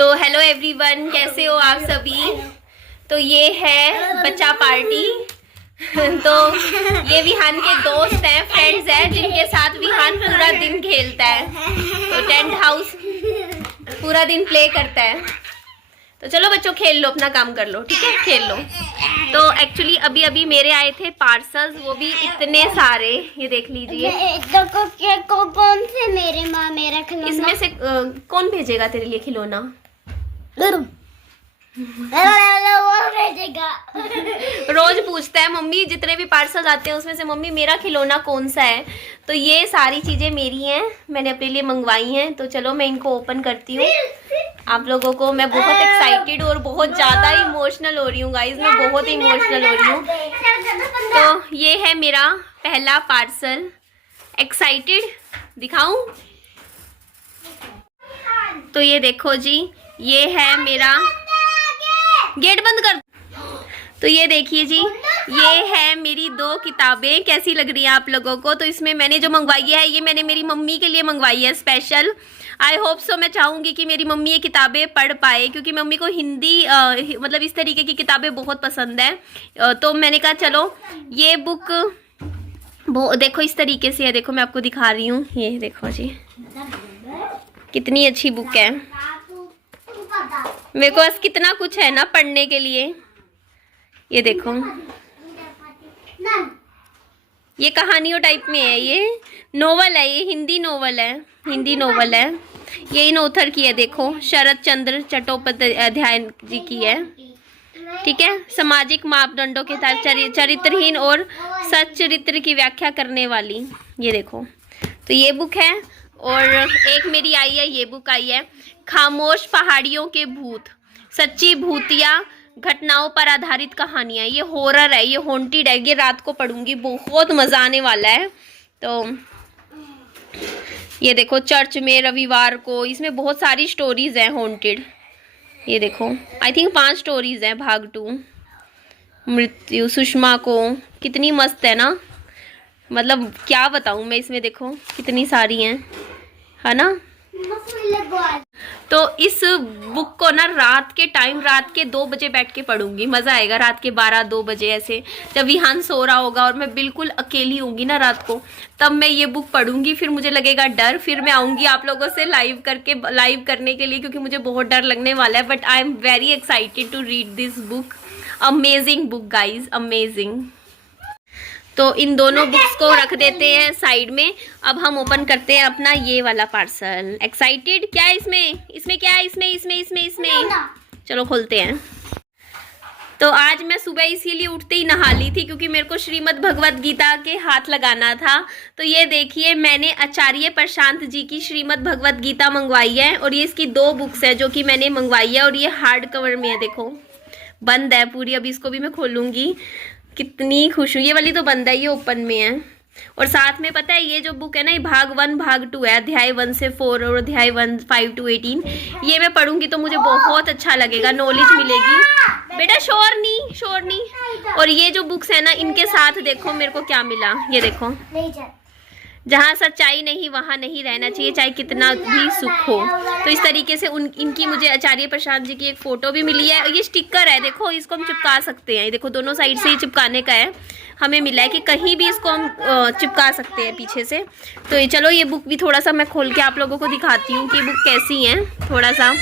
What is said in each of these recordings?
तो hello everyone, कैसे हो आप सभी। तो ये है बच्चा पार्टी। तो ये विहान के दोस्त हैं, फ्रेंड्स हैं, जिनके साथ विहान पूरा दिन खेलता है। तो टेंट हाउस पूरा दिन प्ले करता है। तो चलो बच्चों, खेल लो, अपना काम कर लो, ठीक है, खेल लो। तो एक्चुअली अभी अभी मेरे आए थे पार्सल्स, वो भी इतने सारे, ये देख लीजिए। कौन से मेरे माँ मेरा खिलौना? इसमें से कौन भेजेगा तेरे लिए खिलौना? वो भेजेगा। रोज पूछता है मम्मी, जितने भी पार्सल आते हैं उसमें से मम्मी मेरा खिलौना कौन सा है। तो ये सारी चीजें मेरी हैं, मैंने अपने लिए मंगवाई हैं। तो चलो मैं इनको ओपन करती हूँ आप लोगों को। मैं बहुत एक्साइटेड और बहुत ज्यादा इमोशनल हो रही हूँ गाइज, मैं बहुत इमोशनल हो रही हूँ। तो ये है मेरा पहला पार्सल। एक्साइटेड दिखाऊं? तो ये देखो जी, ये है मेरा, गेट बंद कर। तो ये देखिए जी, ये है मेरी 2 किताबें। कैसी लग रही है आप लोगों को? तो इसमें मैंने जो मंगवाई है, ये मैंने मेरी मम्मी के लिए मंगवाई है स्पेशल। आई होप सो, मैं चाहूँगी कि मेरी मम्मी ये किताबें पढ़ पाए, क्योंकि मम्मी को हिंदी मतलब इस तरीके की किताबें बहुत पसंद है। तो मैंने कहा चलो ये बुक देखो इस तरीके से है। देखो मैं आपको दिखा रही हूँ, ये देखो जी कितनी अच्छी बुक है। मेरे को बस कितना कुछ है ना पढ़ने के लिए। ये देखो, ये कहानियों टाइप में है, ये नोवेल है, ये हिंदी नोवेल है, हिंदी नोवेल है। ये इन ऑथर की है, देखो शरद चंद्र चट्टोपाध्याय जी की है, ठीक है। सामाजिक मापदंडों के तहत चरित्रहीन और सच्चरित्र की व्याख्या करने वाली, ये देखो। तो ये बुक है। और एक मेरी आई है, ये बुक आई है, खामोश पहाड़ियों के भूत, सच्ची भूतिया घटनाओं पर आधारित कहानियाँ। ये हॉरर है, ये हॉन्टेड है, ये रात को पढ़ूंगी, बहुत मज़ा आने वाला है। तो ये देखो, चर्च में रविवार को, इसमें बहुत सारी स्टोरीज हैं हॉन्टेड। ये देखो, आई थिंक 5 स्टोरीज हैं, भाग 2। मृत्यु, सुषमा को, कितनी मस्त है ना, मतलब क्या बताऊँ मैं, इसमें देखो कितनी सारी हैं, है ना। तो इस बुक को ना रात के टाइम, रात के 2 बजे बैठ के पढ़ूंगी, मज़ा आएगा। रात के 12-2 बजे ऐसे, जब विहान सो रहा होगा और मैं बिल्कुल अकेली होंगी ना रात को, तब मैं ये बुक पढ़ूंगी। फिर मुझे लगेगा डर, फिर मैं आऊँगी आप लोगों से लाइव करने के लिए, क्योंकि मुझे बहुत डर लगने वाला है। But I am very excited to read this book. Amazing book guys, amazing. तो इन दोनों बुक्स को रख देते हैं साइड में। अब हम ओपन करते हैं अपना ये वाला पार्सल। एक्साइटेड? क्या है इसमें क्या है? इसमें चलो खोलते हैं। तो आज मैं सुबह इसीलिए उठते ही नहा ली थी, क्योंकि मेरे को श्रीमद् भगवत गीता के हाथ लगाना था। तो ये देखिए, मैंने आचार्य प्रशांत जी की श्रीमद् भगवत गीता मंगवाई है, और ये इसकी 2 बुक्स है जो कि मैंने मंगवाई है, और ये हार्ड कवर में है। देखो बंद है पूरी, अभी इसको भी मैं खोलूंगी। कितनी खुश हूँ। ये वाली तो बंद है, ये ओपन में है। और साथ में पता है, ये जो बुक है ना, ये भाग 1 भाग 2 है, अध्याय 1 से 4 और अध्याय 1 5 to 18। ये मैं पढ़ूंगी तो मुझे बहुत अच्छा लगेगा, नॉलेज मिलेगी। बेटा शोर नहीं। और ये जो बुक्स है ना, इनके साथ देखो मेरे को क्या मिला, ये देखो। जहाँ सच्चाई नहीं वहाँ नहीं रहना चाहिए, चाहे कितना भी सुख हो। तो इस तरीके से इनकी मुझे आचार्य प्रशांत जी की एक फ़ोटो भी मिली है। ये स्टिकर है, देखो इसको हम चिपका सकते हैं। ये देखो दोनों साइड से ही चिपकाने का है, हमें मिला है कि कहीं भी इसको हम चिपका सकते हैं पीछे से। तो ये चलो, ये बुक भी थोड़ा सा मैं खोल के आप लोगों को दिखाती हूँ कि बुक कैसी है थोड़ा सा।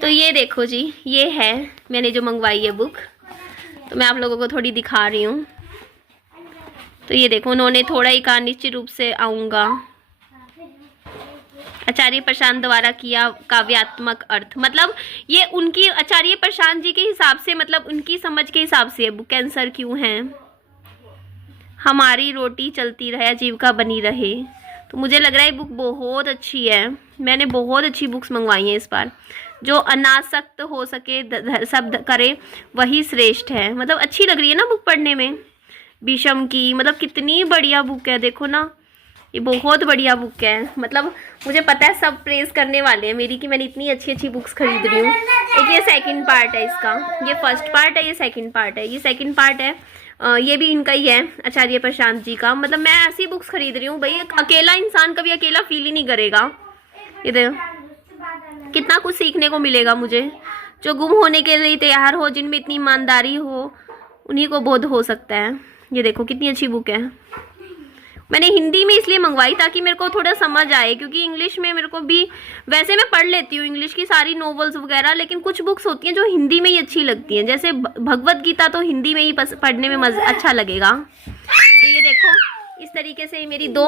तो ये देखो जी, ये है मैंने जो मंगवाई है बुक। तो मैं आप लोगों को थोड़ी दिखा रही हूँ। तो ये देखो, उन्होंने थोड़ा ही कहा निश्चित रूप से आऊँगा। आचार्य प्रशांत द्वारा किया काव्यात्मक अर्थ, मतलब ये उनकी आचार्य प्रशांत जी के हिसाब से, मतलब उनकी समझ के हिसाब से बुक। कैंसर क्यों है, हमारी रोटी चलती रहे, आजीविका बनी रहे। तो मुझे लग रहा है बुक बहुत अच्छी है। मैंने बहुत अच्छी बुक्स मंगवाई हैं इस बार। जो अनासक्त हो सके शब्द करे वही श्रेष्ठ है। मतलब अच्छी लग रही है ना बुक पढ़ने में। भीष्म की, मतलब कितनी बढ़िया बुक है, देखो ना, ये बहुत बढ़िया बुक है। मतलब मुझे पता है सब प्रेज करने वाले हैं मेरी कि मैंने इतनी अच्छी अच्छी बुक्स खरीद रही हूँ। एक ये 2nd पार्ट है इसका, ये 1st पार्ट है, ये 2nd पार्ट है, ये 2nd पार्ट है। ये भी इनका ही है, आचार्य प्रशांत जी का। मतलब मैं ऐसी बुक्स खरीद रही हूँ भाई, अकेला इंसान कभी अकेला फील ही नहीं करेगा। ये देखो, कितना कुछ सीखने को मिलेगा मुझे। जो गुम होने के लिए तैयार हो, जिनमें इतनी ईमानदारी हो, उन्हीं को बोध हो सकता है। ये देखो कितनी अच्छी बुक है। मैंने हिंदी में इसलिए मंगवाई ताकि मेरे को थोड़ा समझ आए, क्योंकि इंग्लिश में मेरे को भी, वैसे मैं पढ़ लेती हूँ इंग्लिश की सारी नॉवेल्स वगैरह, लेकिन कुछ बुक्स होती हैं जो हिंदी में ही अच्छी लगती हैं। जैसे भगवत गीता तो हिंदी में ही पढ़ने में अच्छा लगेगा। तो ये देखो इस तरीके से मेरी 2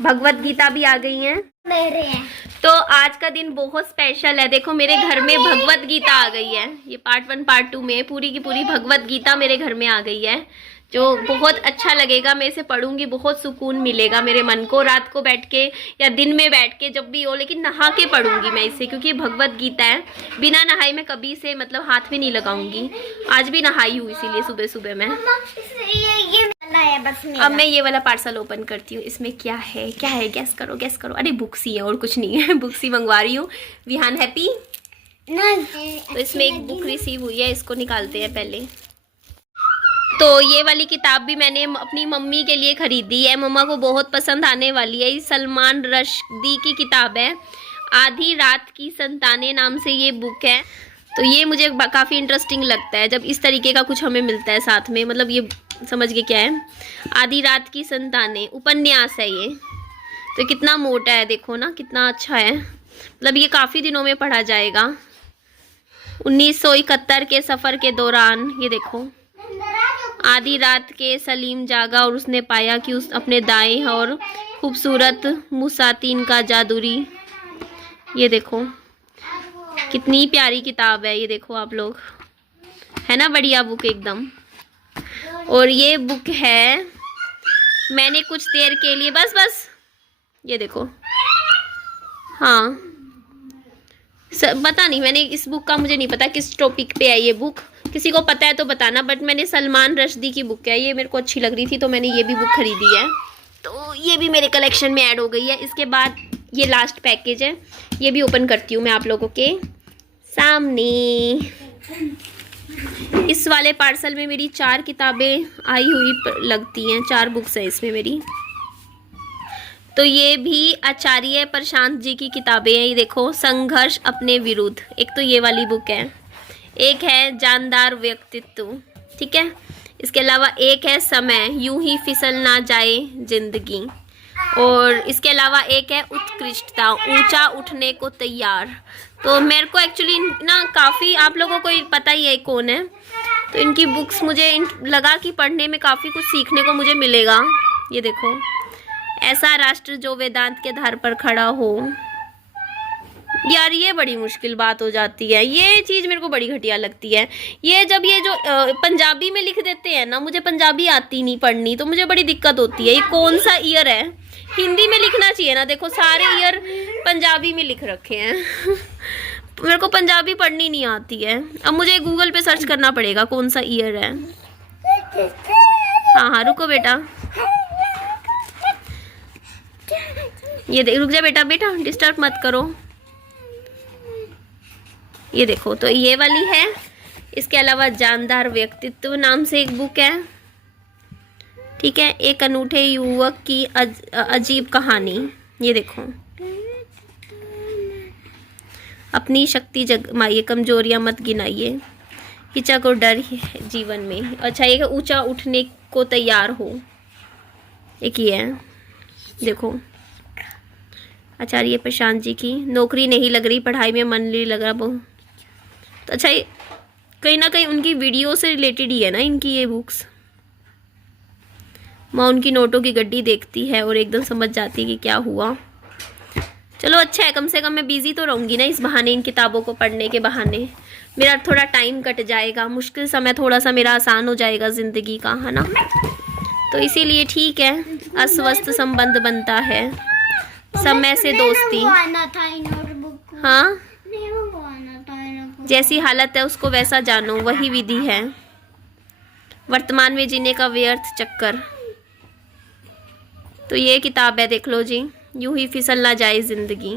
भगवत गीता भी आ गई हैं। मेरे हैं। तो आज का दिन बहुत स्पेशल है। देखो मेरे घर में भगवत गीता आ गई है। ये पार्ट 1 पार्ट 2 में पूरी की पूरी भगवत गीता मेरे घर में आ गई है, जो बहुत अच्छा लगेगा। मैं इसे पढ़ूंगी, बहुत सुकून मिलेगा मेरे मन को, रात को बैठ के या दिन में बैठ के, जब भी हो, लेकिन नहा के पढ़ूंगी मैं इसे, क्योंकि भगवत गीता है। बिना नहाई मैं कभी से मतलब हाथ में नहीं लगाऊंगी। आज भी नहाई हूँ इसीलिए सुबह सुबह मैं। ये वाला है बस मेरा। अब मैं ये वाला पार्सल ओपन करती हूँ। इसमें क्या है, क्या है, गैस करो गैस करो। अरे बुक्स ही है और कुछ नहीं है, बुक्स ही मंगवा रही हूँ। विहान हैप्पी। तो इसमें एक बुक रिसीव हुई है, इसको निकालते हैं पहले। तो ये वाली किताब भी मैंने अपनी मम्मी के लिए ख़रीदी है, मम्मा को बहुत पसंद आने वाली है। ये सलमान रश्दी की किताब है, आधी रात की संतानें नाम से ये बुक है। तो ये मुझे काफ़ी इंटरेस्टिंग लगता है जब इस तरीके का कुछ हमें मिलता है साथ में। मतलब ये समझ के क्या है, आधी रात की संतानें उपन्यास है ये। तो कितना मोटा है, देखो ना कितना अच्छा है। मतलब ये काफ़ी दिनों में पढ़ा जाएगा। 1971 के सफ़र के दौरान, ये देखो, आधी रात के सलीम जागा और उसने पाया कि उस अपने दाएं और खूबसूरत मुसातिन का जादूरी। ये देखो कितनी प्यारी किताब है, ये देखो आप लोग, है ना बढ़िया बुक एकदम। और ये बुक है मैंने कुछ देर के लिए, बस ये देखो, हाँ पता नहीं, मैंने इस बुक का मुझे नहीं पता किस टॉपिक पे है ये बुक, किसी को पता है तो बताना। बट मैंने सलमान रश्दी की बुक है, ये मेरे को अच्छी लग रही थी तो मैंने ये भी बुक खरीदी है। तो ये भी मेरे कलेक्शन में ऐड हो गई है। इसके बाद ये लास्ट पैकेज है, ये भी ओपन करती हूँ मैं आप लोगों के सामने। इस वाले पार्सल में मेरी 4 किताबें आई हुई लगती हैं, 4 बुक्स हैं इसमें मेरी। तो ये भी आचार्य प्रशांत जी की किताबें हैं। ये देखो, संघर्ष अपने विरुद्ध, एक तो ये वाली बुक है, एक है जानदार व्यक्तित्व, ठीक है। इसके अलावा एक है समय, यूं ही फिसल ना जाए जिंदगी, और इसके अलावा एक है उत्कृष्टता, ऊंचा उठने को तैयार। तो मेरे को एक्चुअली ना काफ़ी, आप लोगों को पता ही है कौन है, तो इनकी बुक्स मुझे लगा कि पढ़ने में काफ़ी कुछ सीखने को मुझे मिलेगा। ये देखो, ऐसा राष्ट्र जो वेदांत के आधार पर खड़ा हो। यार ये बड़ी मुश्किल बात हो जाती है, ये चीज़ मेरे को बड़ी घटिया लगती है। ये जब ये जो पंजाबी में लिख देते हैं ना, मुझे पंजाबी आती नहीं पढ़नी, तो मुझे बड़ी दिक्कत होती है। ये कौन सा ईयर है, हिंदी में लिखना चाहिए ना। देखो सारे ईयर पंजाबी में लिख रखे हैं मेरे को पंजाबी पढ़नी नहीं आती है। अब मुझे गूगल पे सर्च करना पड़ेगा कौन सा ईयर है। हाँ रुको बेटा, ये देख, रुक जा बेटा, डिस्टर्ब मत करो। ये देखो, तो ये वाली है। इसके अलावा जानदार व्यक्तित्व नाम से एक बुक है, ठीक है। एक अनूठे युवक की अजीब कहानी। ये देखो, अपनी शक्ति जगमाइए, कमजोरियां मत गिनाइए, हिचक और डर जीवन में। अच्छा, ये ऊंचा उठने को तैयार हो, एक ये है, देखो, आचार्य प्रशांत जी की। नौकरी नहीं लग रही, पढ़ाई में मन नहीं लग रहा बहुत। तो अच्छा, ये कहीं ना कहीं उनकी वीडियो से रिलेटेड ही है ना इनकी ये बुक्स। माँ उनकी नोटों की गड्डी देखती है और एकदम समझ जाती है कि क्या हुआ। चलो अच्छा है, कम से कम मैं बिजी तो रहूँगी ना इस बहाने, इन किताबों को पढ़ने के बहाने मेरा थोड़ा टाइम कट जाएगा, मुश्किल समय थोड़ा सा मेरा आसान हो जाएगा ज़िंदगी का, है ना। तो इसीलिए ठीक है, अस्वस्थ संबंध बनता है, समय से दोस्ती। हाँ, जैसी हालत है उसको वैसा जानो, वही विधि है, वर्तमान में जीने का व्यर्थ चक्कर। तो ये किताब है, देख लो जी, यूं ही फिसल ना जाए जिंदगी,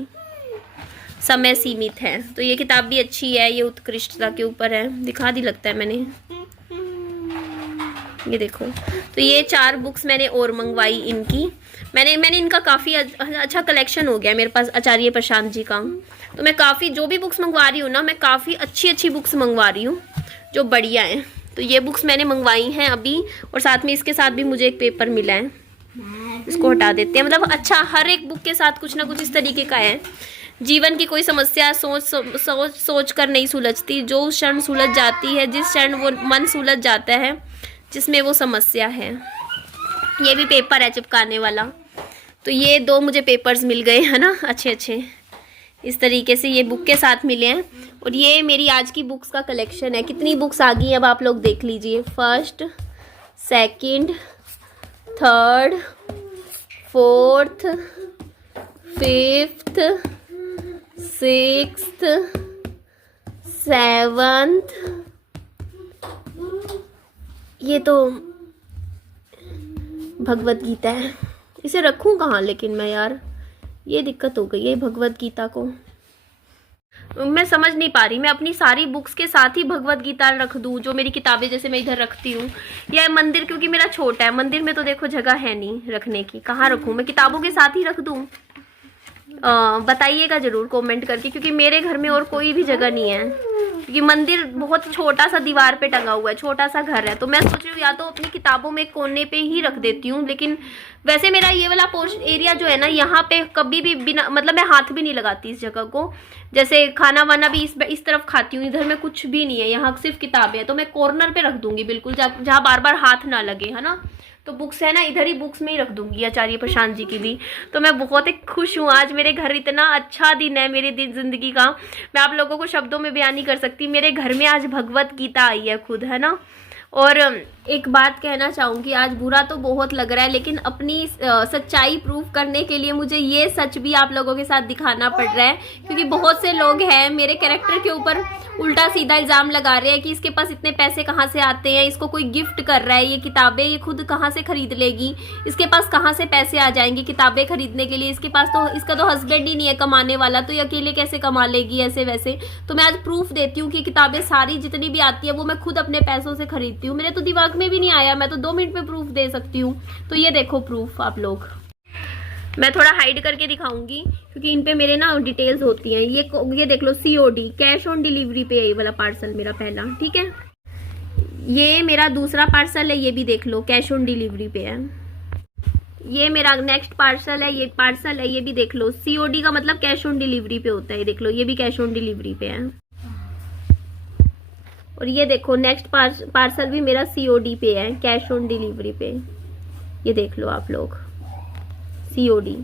समय सीमित है। तो ये किताब भी अच्छी है, ये उत्कृष्टता के ऊपर है, दिखा दी लगता है मैंने। ये देखो, तो ये 4 बुक्स मैंने और मंगवाई इनकी। मैंने इनका काफ़ी अच्छा कलेक्शन हो गया मेरे पास, आचार्य प्रशांत जी का। तो मैं काफ़ी जो भी बुक्स मंगवा रही हूँ ना, मैं काफ़ी अच्छी अच्छी बुक्स मंगवा रही हूँ जो बढ़िया हैं। तो ये बुक्स मैंने मंगवाई हैं अभी, और साथ में इसके साथ भी मुझे एक पेपर मिला है, इसको हटा देते हैं। मतलब अच्छा, हर एक बुक के साथ कुछ ना कुछ इस तरीके का है। जीवन की कोई समस्या सोच कर नहीं सुलझती, जो उस क्षण सुलझ जाती है, जिस क्षण वो मन सुलझ जाता है जिसमें वो समस्या है। ये भी पेपर है चिपकाने वाला। तो ये 2 मुझे पेपर्स मिल गए हैं ना, अच्छे अच्छे इस तरीके से ये बुक के साथ मिले हैं। और ये मेरी आज की बुक्स का कलेक्शन है। कितनी बुक्स आ गई अब आप लोग देख लीजिए। 1st, 2nd, 3rd, 4th, 5th, 6th, 7th। ये तो भगवत गीता है। इसे रखूं कहाँ लेकिन मैं यार, ये दिक्कत हो गई है भगवत गीता को। मैं समझ नहीं पा रही, मैं अपनी सारी बुक्स के साथ ही भगवत गीता रख दूं, जो मेरी किताबें जैसे मैं इधर रखती हूँ, या मंदिर, क्योंकि मेरा छोटा है मंदिर में, तो देखो जगह है नहीं रखने की, कहाँ रखूँ मैं, किताबों के साथ ही रख दूँ। बताइएगा ज़रूर कमेंट करके, क्योंकि मेरे घर में और कोई भी जगह नहीं है, क्योंकि मंदिर बहुत छोटा सा दीवार पे टंगा हुआ है, छोटा सा घर है। तो मैं सोच रही हूँ या तो अपनी किताबों में कोने पे ही रख देती हूँ, लेकिन वैसे मेरा ये वाला पोस्ट एरिया जो है ना, यहाँ पे कभी भी बिना मतलब मैं हाथ भी नहीं लगाती इस जगह को। जैसे खाना वाना भी इस तरफ खाती हूँ, इधर में कुछ भी नहीं है, यहाँ सिर्फ किताबें हैं। तो मैं कॉर्नर पे रख दूंगी बिल्कुल, जहाँ बार बार हाथ ना लगे, है ना। तो बुक्स है ना, इधर ही बुक्स में ही रख दूंगी, आचार्य प्रशांत जी की भी। तो मैं बहुत ही खुश हूँ आज, मेरे घर इतना अच्छा दिन है मेरी जिंदगी का, मैं आप लोगों को शब्दों में बयान नहीं कर सकती। मेरे घर में आज भगवत गीता आई है खुद, है ना। और एक बात कहना चाहूँगी, आज बुरा तो बहुत लग रहा है, लेकिन अपनी सच्चाई प्रूफ करने के लिए मुझे ये सच भी आप लोगों के साथ दिखाना पड़ रहा है, क्योंकि बहुत से लोग हैं मेरे कैरेक्टर के ऊपर उल्टा सीधा इल्ज़ाम लगा रहे हैं कि इसके पास इतने पैसे कहाँ से आते हैं, इसको कोई गिफ्ट कर रहा है, ये किताबें ये खुद कहाँ से खरीद लेगी, इसके पास कहाँ से पैसे आ जाएंगे किताबें खरीदने के लिए, इसके पास तो इसका तो हस्बैंड ही नहीं है कमाने वाला, तो ये अकेले कैसे कमा लेगी, ऐसे वैसे। तो मैं आज प्रूफ देती हूँ कि किताबें सारी जितनी भी आती है वो मैं खुद अपने पैसों से खरीदती हूँ, मेरे तो दिमाग में भी नहीं आया, मैं तो 2 मिनट में प्रूफ दे सकती हूँ। तो ये देखो प्रूफ आप लोग, मैं थोड़ा हाइड करके दिखाऊंगी क्योंकि इन पे मेरे ना डिटेल्स होती हैं। ये देख लो, COD, कैश ऑन डिलीवरी पे है ये वाला पार्सल मेरा पहला, ठीक है। ये मेरा दूसरा पार्सल है, ये भी देख लो कैश ऑन डिलीवरी पे है। ये मेरा नेक्स्ट पार्सल है, ये पार्सल है, ये भी देख लो, COD का मतलब कैश ऑन डिलीवरी पे होता है, देख लो ये भी कैश ऑन डिलीवरी पे है। और ये देखो नेक्स्ट पार्सल भी मेरा COD पे है, कैश ऑन डिलीवरी पे, ये देख लो आप लोग COD।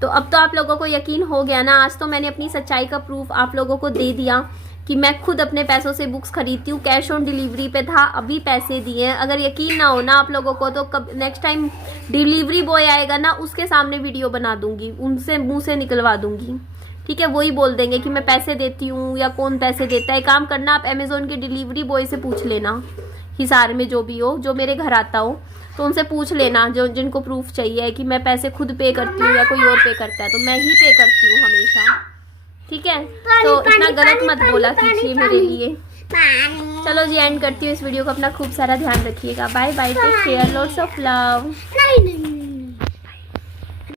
तो अब तो आप लोगों को यकीन हो गया ना, आज तो मैंने अपनी सच्चाई का प्रूफ आप लोगों को दे दिया कि मैं खुद अपने पैसों से बुक्स खरीदती हूँ, कैश ऑन डिलीवरी पे था, अभी पैसे दिए हैं। अगर यकीन ना हो ना आप लोगों को, तो कब नेक्स्ट टाइम डिलीवरी बॉय आएगा ना, उसके सामने वीडियो बना दूंगी, उनसे मुंह से निकलवा दूंगी, ठीक है। वही बोल देंगे कि मैं पैसे देती हूँ या कौन पैसे देता है। काम करना, आप अमेजोन के डिलीवरी बॉय से पूछ लेना, हिसार में जो भी हो, जो मेरे घर आता हो, तो उनसे पूछ लेना, जो जिनको प्रूफ चाहिए कि मैं पैसे खुद पे करती हूँ या कोई और पे करता है। तो मैं ही पे करती हूँ हमेशा, ठीक है। तो इतना गलत मत बोला कीजिए मेरे लिए। चलो जी, एंड करती हूँ इस वीडियो को। अपना खूब सारा ध्यान रखिएगा। Bye bye, take care, lots of love.